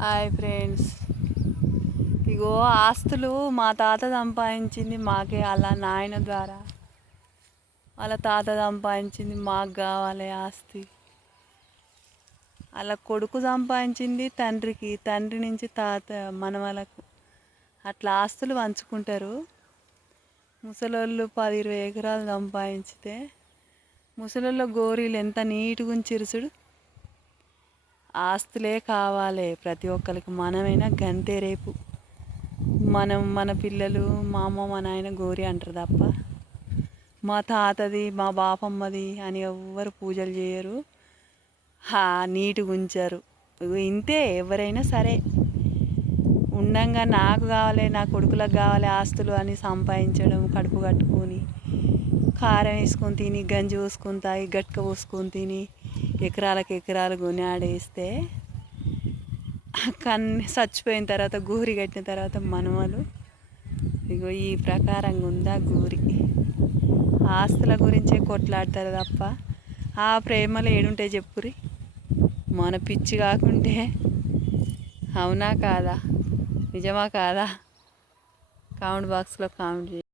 Hi friends, ఇగో ఆస్తులు మా తాత సంపాదించింది మాకే, అలా నాయన ద్వారా వాళ్ళ తాత సంపాదించింది మాకు కావాలి ఆస్తి. అలా కొడుకు సంపాదించింది తండ్రికి, తండ్రి నుంచి తాత మనవలకు, అట్లా ఆస్తులు పంచుకుంటారు. ముసలోళ్ళు 10-20 ఎకరాలు సంపాదించితే ముసలోళ్ళ గోరీలు ఎంత నీట్గా ఉంచిరుసుడు. ఆస్తులే కావాలి ప్రతి ఒక్కరికి. మనమైనా గంతే. రేపు మన పిల్లలు మా అమ్మ మా నాయన గోరి అంటారు తప్ప మా తాతది మా బాపమ్మది అని ఎవ్వరు పూజలు చేయరు, నీట్గా ఉంచారు. ఇంతే ఎవరైనా సరే. ఉండంగా నాకు కావాలి, నా కొడుకులకు కావాలి ఆస్తులు అని సంపాదించడం, కడుపు కట్టుకొని కారం వేసుకొని తిని, గంజి పోసుకొని తాగి, గట్క పోసుకొని తిని, ఎకరాలకు ఎకరాలు కొని ఆడేస్తే కన్నీ చచ్చిపోయిన తర్వాత గూరి కట్టిన తర్వాత మనవలు ఇగో ఈ ప్రకారంగా ఉందా గూరి. ఆస్తుల గురించే కొట్లాడతారు తప్ప ఆ ప్రేమలు ఏడుంటాయి చెప్పురి. మన పిచ్చి కాకుంటే. అవునా కాదా? నిజమా కాదా? కామెంట్ బాక్స్లో కామెంట్ చేయండి.